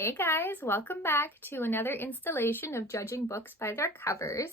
Hey guys, welcome back to another installation of judging books by their covers.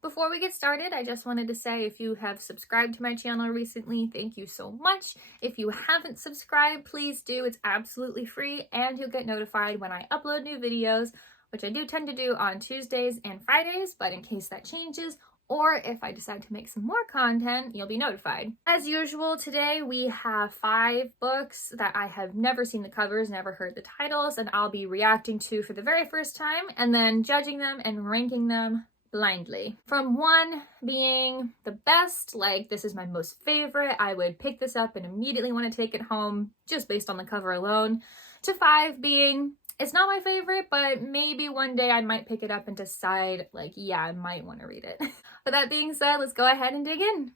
Before we get started, I just wanted to say if you have subscribed to my channel recently, thank you so much. If you haven't subscribed, please do. It's absolutely free and you'll get notified when I upload new videos, which I do tend to do on Tuesdays and Fridays, but in case that changes, or if I decide to make some more content, you'll be notified. As usual, today we have 5 books that I have never seen the covers, never heard the titles, and I'll be reacting to for the very first time, and then judging them and ranking them blindly. From 1 being the best, like this is my most favorite, I would pick this up and immediately want to take it home just based on the cover alone, to 5 being it's not my favorite, but maybe one day I might pick it up and decide, like, yeah, I might want to read it. But that being said, let's go ahead and dig in.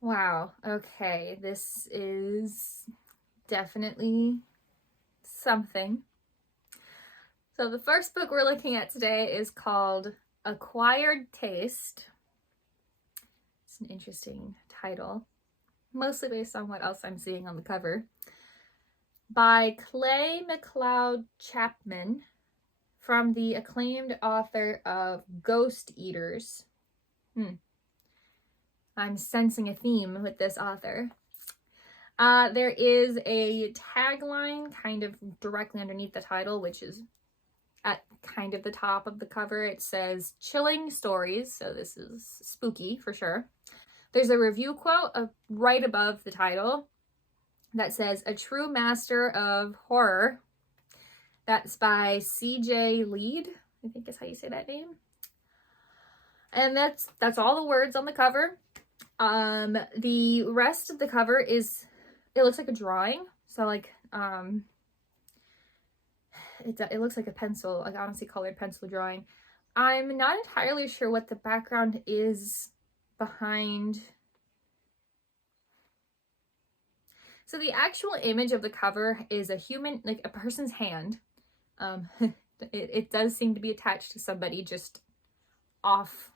Wow, okay, this is definitely something. So the first book we're looking at today is called Acquired Taste. It's an interesting title, mostly based on what else I'm seeing on the cover, by Clay McLeod Chapman, from the acclaimed author of Ghost Eaters. I'm sensing a theme with this author. There is a tagline kind of directly underneath the title, which is at kind of the top of the cover. It says chilling stories, so this is spooky for sure. There's a review quote right above the title that says, "A true master of horror." That's by C.J. Lead, I think is how you say that name. And that's all the words on the cover. The rest of the cover is, it looks like a drawing. So like, it looks like a pencil, like honestly colored pencil drawing. I'm not entirely sure what the background is behind. So the actual image of the cover is a human, like a person's hand. It does seem to be attached to somebody just off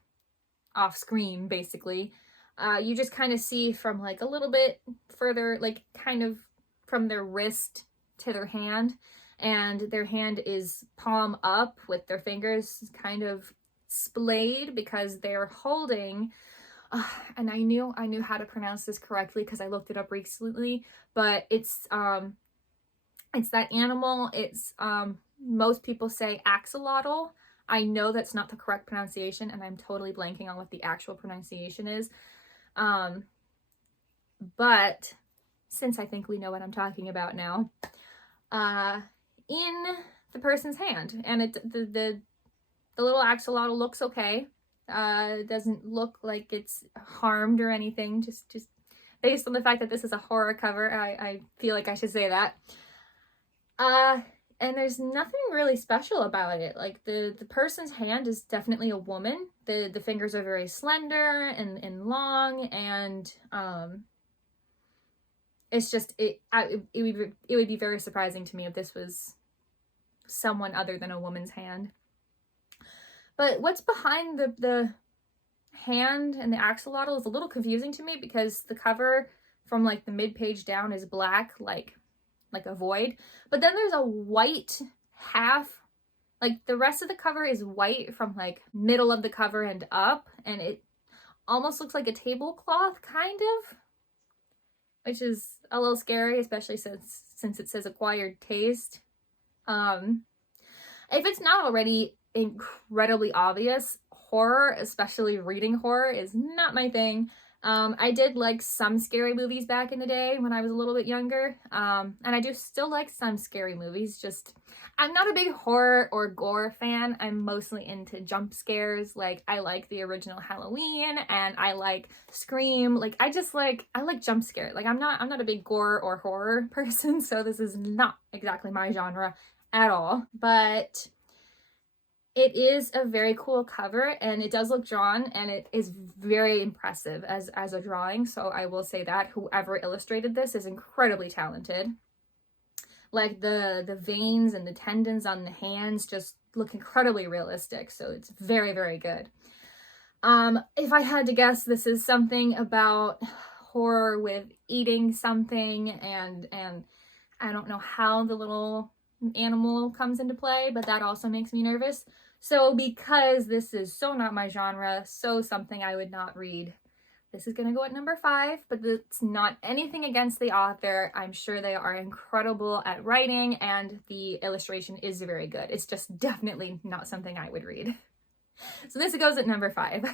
screen, basically. You just kind of see from like a little bit further, like kind of from their wrist to their hand, and their hand is palm up with their fingers kind of splayed because they're holding and I knew how to pronounce this correctly because I looked it up recently, but it's that animal. It's most people say axolotl. I know that's not the correct pronunciation, and I'm totally blanking on what the actual pronunciation is. But since I think we know what I'm talking about now, in the person's hand, and the little axolotl looks okay. It doesn't look like it's harmed or anything. Just based on the fact that this is a horror cover, I feel like I should say that. And there's nothing really special about it. Like the person's hand is definitely a woman. The fingers are very slender and long, and it's just it would be very surprising to me if this was someone other than a woman's hand. But what's behind the hand and the axolotl is a little confusing to me because the cover from like the mid-page down is black, like a void, but then there's a white half, like the rest of the cover is white from like middle of the cover and up, and it almost looks like a tablecloth kind of, which is a little scary, especially since it says acquired taste. If it's not already incredibly obvious, horror, especially reading horror, is not my thing. I did like some scary movies back in the day when I was a little bit younger, and I do still like some scary movies, just I'm not a big horror or gore fan. I'm mostly into jump scares. Like I like the original Halloween, and I like Scream. Like I like jump scare. Like I'm not a big gore or horror person, so this is not exactly my genre at all. But it is a very cool cover, and it does look drawn, and it is very impressive as a drawing. So I will say that whoever illustrated this is incredibly talented. Like the veins and the tendons on the hands just look incredibly realistic. So it's very, very good. If I had to guess, this is something about horror with eating something, and I don't know how the little animal comes into play, but that also makes me nervous. So because this is so not my genre, so something I would not read, this is going to go at number 5, but it's not anything against the author. I'm sure they are incredible at writing and the illustration is very good. It's just definitely not something I would read. So this goes at number 5.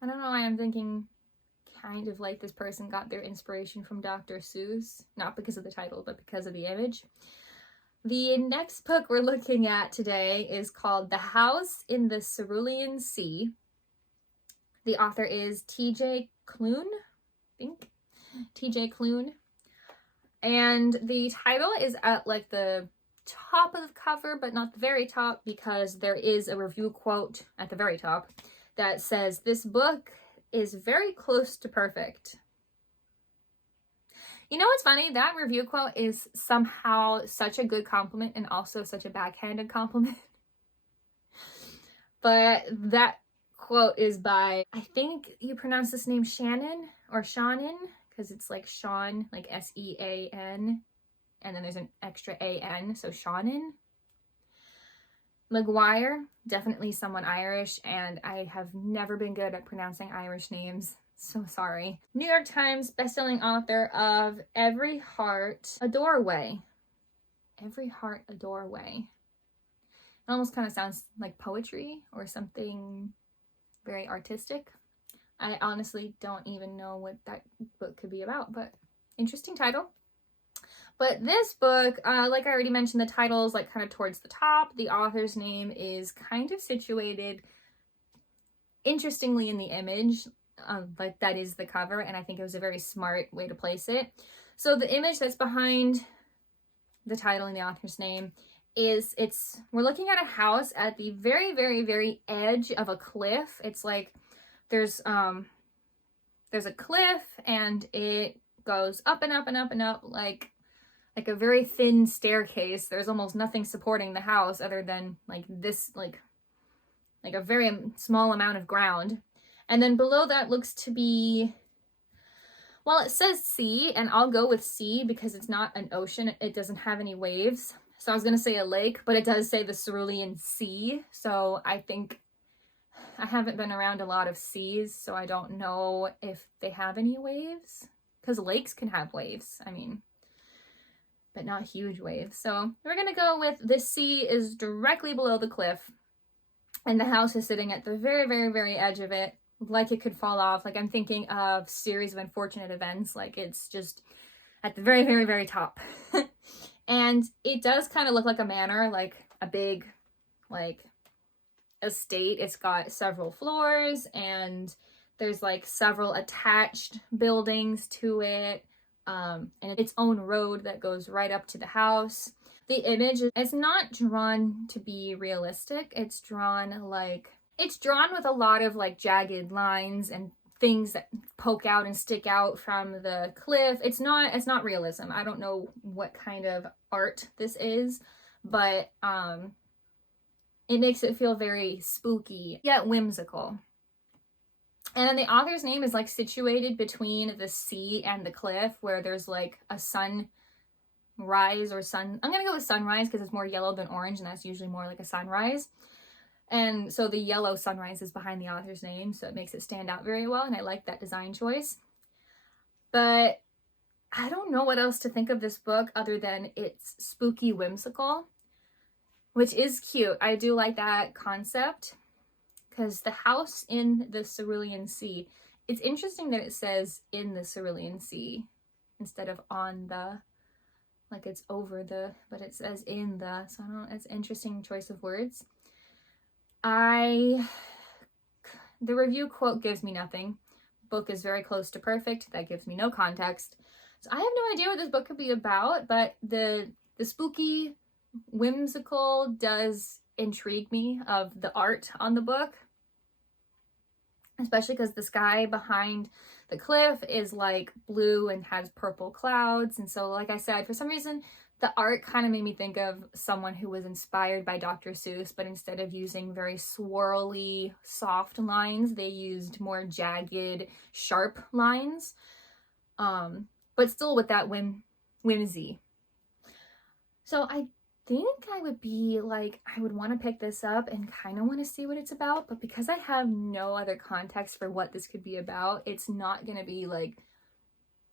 I don't know why I'm thinking kind of like this person got their inspiration from Dr. Seuss, not because of the title, but because of the image. The next book we're looking at today is called The House in the Cerulean Sea. The author is T.J. Klune, I think. T.J. Klune. And the title is at like the top of the cover, but not the very top, because there is a review quote at the very top that says, "This book is very close to perfect." You know what's funny? That review quote is somehow such a good compliment and also such a backhanded compliment. But that quote is by, I think you pronounce this name Shannon or Shannon, because it's like Sean, like S-E-A-N, and then there's an extra A-N, so Shannon Maguire, definitely someone Irish, and I have never been good at pronouncing Irish names. So sorry. New York Times bestselling author of Every Heart a Doorway. Every Heart a Doorway. It almost kind of sounds like poetry or something very artistic. I honestly don't even know what that book could be about, but interesting title. But this book, like I already mentioned, the title is like kind of towards the top. The author's name is kind of situated interestingly in the image. Like that is the cover, and I think it was a very smart way to place it. So the image that's behind the title and the author's name is, we're looking at a house at the very, very, very edge of a cliff. It's like there's a cliff and it goes up and up and up and up like a very thin staircase. There's almost nothing supporting the house other than like this, like a very small amount of ground. And then below that looks to be, well, it says sea, and I'll go with sea because it's not an ocean. It doesn't have any waves. So I was going to say a lake, but it does say the Cerulean Sea. So I think I haven't been around a lot of seas, so I don't know if they have any waves. Because lakes can have waves, I mean, but not huge waves. So we're going to go with the sea is directly below the cliff, and the house is sitting at the very, very, very edge of it. Like it could fall off. Like I'm thinking of Series of Unfortunate Events. Like it's just at the very, very, very top. And it does kind of look like a manor, like a big, like estate. It's got several floors and there's like several attached buildings to it. And its own road that goes right up to the house. The image is not drawn to be realistic. It's drawn with a lot of like jagged lines and things that poke out and stick out from the cliff. It's not realism. I don't know what kind of art this is, but it makes it feel very spooky yet whimsical. And then the author's name is like situated between the sea and the cliff, where there's like a sunrise or sun. I'm gonna go with sunrise because it's more yellow than orange, and that's usually more like a sunrise. And so the yellow sunrise is behind the author's name, so it makes it stand out very well, and I like that design choice. But I don't know what else to think of this book other than it's spooky whimsical, which is cute. I do like that concept, because the house in the Cerulean Sea, it's interesting that it says in the Cerulean Sea instead of on the, like it's over the, but it says in the, so I don't know, it's an interesting choice of words. The review quote gives me nothing. Book is very close to perfect. That gives me no context. So I have no idea what this book could be about, but the spooky whimsical does intrigue me of the art on the book. Especially because the sky behind the cliff is like blue and has purple clouds. And so, like I said, for some reason, The art kind of made me think of someone who was inspired by Dr. Seuss, but instead of using very swirly, soft lines, they used more jagged, sharp lines, but still with that whimsy. So I think I would be like, I would want to pick this up and kind of want to see what it's about, but because I have no other context for what this could be about, it's not going to be like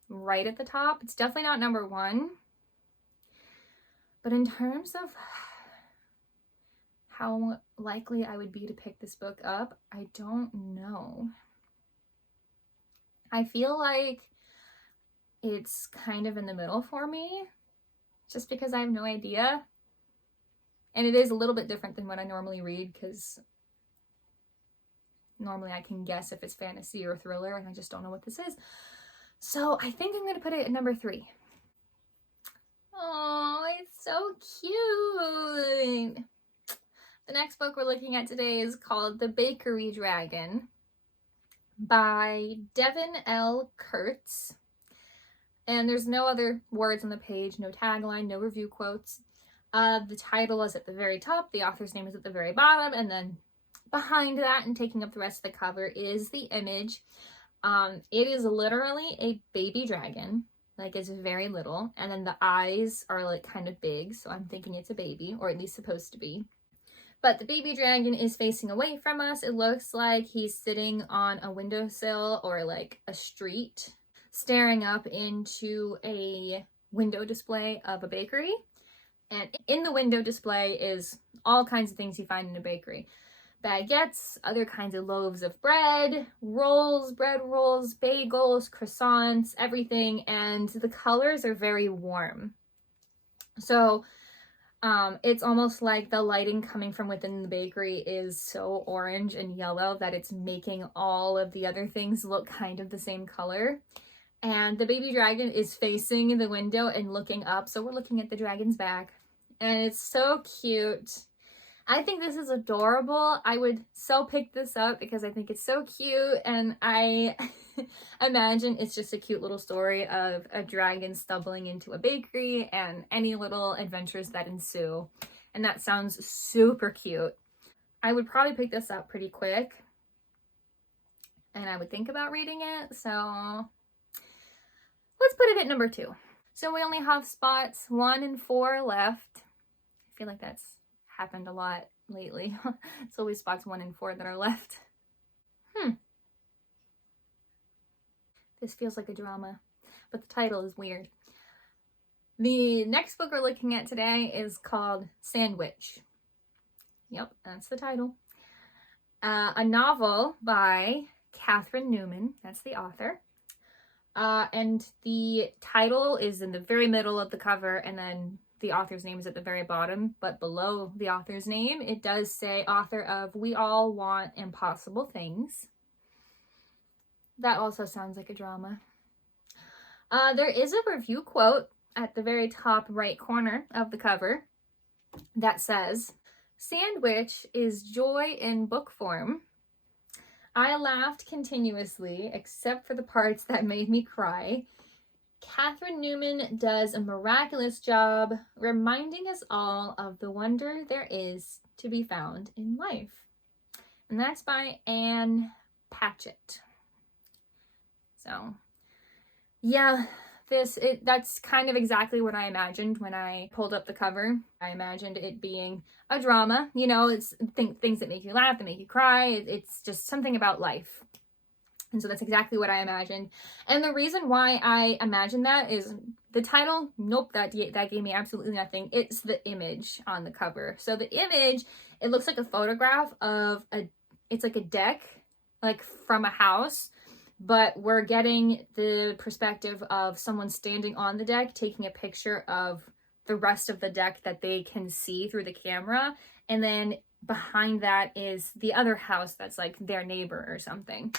right at the top. It's definitely not number one. But in terms of how likely I would be to pick this book up, I don't know. I feel like it's kind of in the middle for me, just because I have no idea. And it is a little bit different than what I normally read, because normally I can guess if it's fantasy or thriller, and I just don't know what this is. So I think I'm going to put it at number 3. Oh, it's so cute. The next book we're looking at today is called The Bakery Dragon by Devin L. Kurtz. And there's no other words on the page, no tagline, no review quotes. The title is at the very top, the author's name is at the very bottom, and then behind that and taking up the rest of the cover is the image. It is literally a baby dragon. Like, it's very little, and then the eyes are like kind of big, so I'm thinking it's a baby, or at least supposed to be. But the baby dragon is facing away from us. It looks like he's sitting on a windowsill or like a street, staring up into a window display of a bakery. And in the window display is all kinds of things you find in a bakery. Baguettes, other kinds of loaves of bread, rolls, bread rolls, bagels, croissants, everything, and the colors are very warm. So it's almost like the lighting coming from within the bakery is so orange and yellow that it's making all of the other things look kind of the same color. And the baby dragon is facing the window and looking up, so we're looking at the dragon's back, and it's so cute. I think this is adorable. I would so pick this up because I think it's so cute, and I imagine it's just a cute little story of a dragon stumbling into a bakery and any little adventures that ensue. And that sounds super cute. I would probably pick this up pretty quick, and I would think about reading it, so let's put it at number 2. So we only have spots 1 and 4 left. I feel like that's happened a lot lately. It's always spots 1 and 4 that are left. This feels like a drama, but the title is weird. The next book we're looking at today is called Sandwich. Yep, that's the title. A novel by Catherine Newman. That's the author. And the title is in the very middle of the cover, and then the author's name is at the very bottom, but below the author's name, it does say author of We All Want Impossible Things. That also sounds like a drama. There is a review quote at the very top right corner of the cover that says, "Sandwich is joy in book form. I laughed continuously, except for the parts that made me cry. Catherine Newman does a miraculous job reminding us all of the wonder there is to be found in life." And that's by Anne Patchett. So, yeah, that's kind of exactly what I imagined when I pulled up the cover. I imagined it being a drama. You know, it's things that make you laugh, that make you cry. It's just something about life. And so that's exactly what I imagined. And the reason why I imagined that is the title. Nope, that gave me absolutely nothing. It's the image on the cover. So the image, it looks like a photograph of it's like a deck, like from a house, but we're getting the perspective of someone standing on the deck, taking a picture of the rest of the deck that they can see through the camera. And then behind that is the other house that's like their neighbor or something.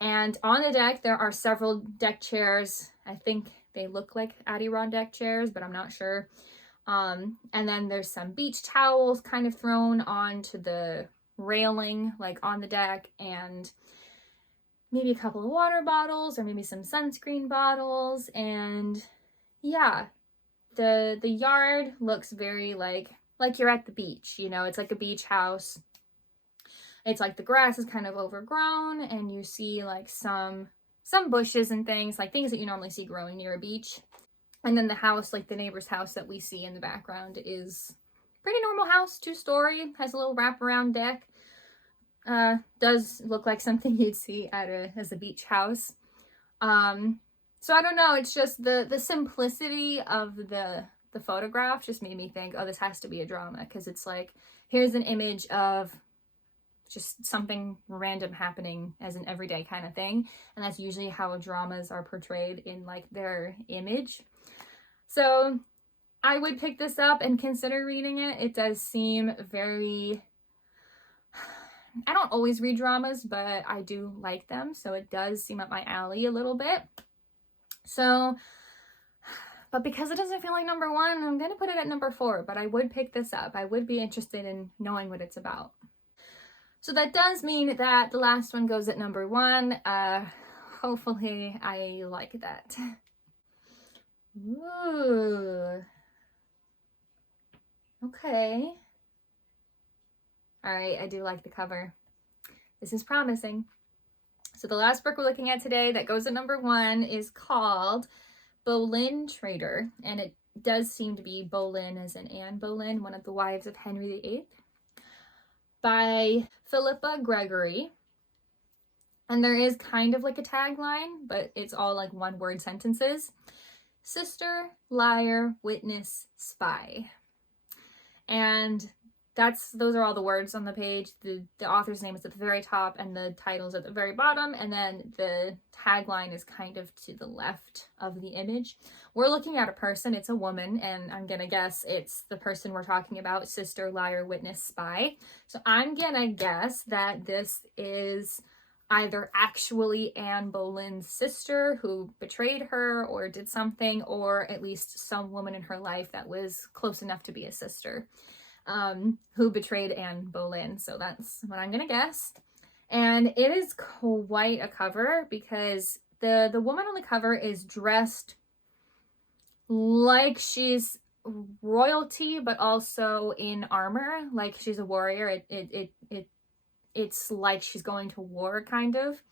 And on the deck, there are several deck chairs. I think they look like Adirondack chairs, but I'm not sure. And then there's some beach towels kind of thrown onto the railing, like on the deck, and maybe a couple of water bottles or maybe some sunscreen bottles. And yeah, The yard looks very like you're at the beach, you know, it's like a beach house. It's like the grass is kind of overgrown and you see like some bushes and things, like things that you normally see growing near a beach. And then the house, like the neighbor's house that we see in the background, is pretty normal house, 2-story, has a little wraparound deck. Does look like something you'd see as a beach house. So I don't know, it's just the simplicity of the photograph just made me think, oh, this has to be a drama, because it's like, here's an image of just something random happening as an everyday kind of thing, and that's usually how dramas are portrayed in like their image. So I would pick this up and consider reading it. It does seem very, I don't always read dramas, but I do like them, so it does seem up my alley a little bit. So, but because it doesn't feel like number 1, I'm gonna put it at number 4, but I would pick this up. I would be interested in knowing what it's about. So that does mean that the last one goes at number 1. Hopefully I like that. Ooh. Okay. All right, I do like the cover. This is promising. So the last book we're looking at today that goes at number 1 is called Boleyn Trader, and it does seem to be Boleyn as in Anne Boleyn, one of the wives of Henry VIII, by Philippa Gregory. And there is kind of like a tagline, but it's all like one-word sentences. Sister, liar, witness, spy. And those are all the words on the page. The author's name is at the very top and the title's at the very bottom, and then the tagline is kind of to the left of the image. We're looking at a person, it's a woman, and I'm gonna guess it's the person we're talking about, sister, liar, witness, spy. So I'm gonna guess that this is either actually Anne Boleyn's sister who betrayed her or did something, or at least some woman in her life that was close enough to be a sister. Who betrayed Anne Boleyn. So that's what I'm gonna guess. And it is quite a cover, because the woman on the cover is dressed like she's royalty, but also in armor, like she's a warrior. It's like she's going to war, kind of.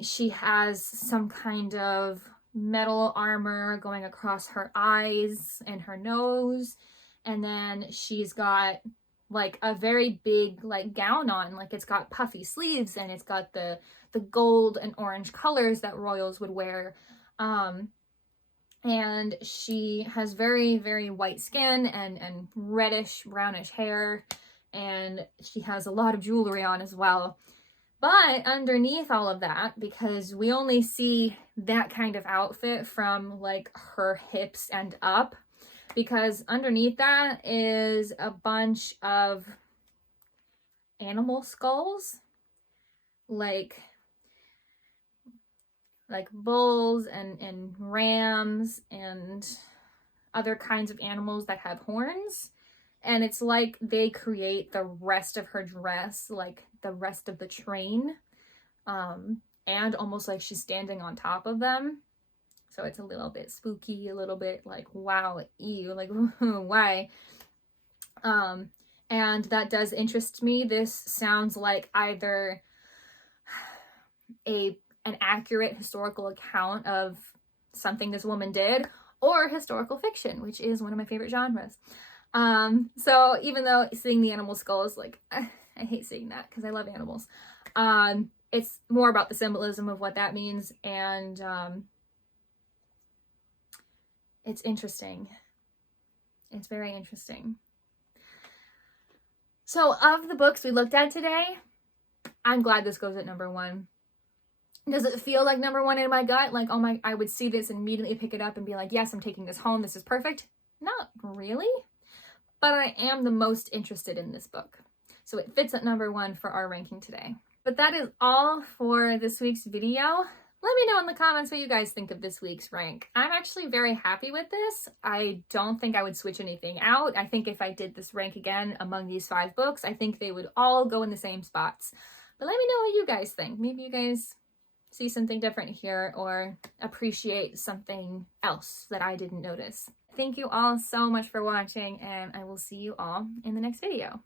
She has some kind of metal armor going across her eyes and her nose. And then she's got like a very big like gown on, like it's got puffy sleeves and it's got the gold and orange colors that royals would wear. And she has very, very white skin and reddish brownish hair, and she has a lot of jewelry on as well. But underneath all of that, because we only see that kind of outfit from like her hips and up, because underneath that is a bunch of animal skulls, like bulls and rams and other kinds of animals that have horns. And it's like they create the rest of her dress, like the rest of the train, and almost like she's standing on top of them. So it's a little bit spooky, a little bit like, wow, ew, like, why? And that does interest me. This sounds like either an accurate historical account of something this woman did, or historical fiction, which is one of my favorite genres. So even though seeing the animal skulls, like, I hate seeing that because I love animals. It's more about the symbolism of what that means, and it's interesting. It's very interesting. So of the books we looked at today, I'm glad this goes at number 1. Does it feel like number 1 in my gut? Like, oh my, I would see this and immediately pick it up and be like, yes, I'm taking this home. This is perfect. Not really, but I am the most interested in this book. So it fits at number 1 for our ranking today. But that is all for this week's video. Let me know in the comments what you guys think of this week's rank. I'm actually very happy with this. I don't think I would switch anything out. I think if I did this rank again among these 5 books, I think they would all go in the same spots. But let me know what you guys think. Maybe you guys see something different here or appreciate something else that I didn't notice. Thank you all so much for watching, and I will see you all in the next video.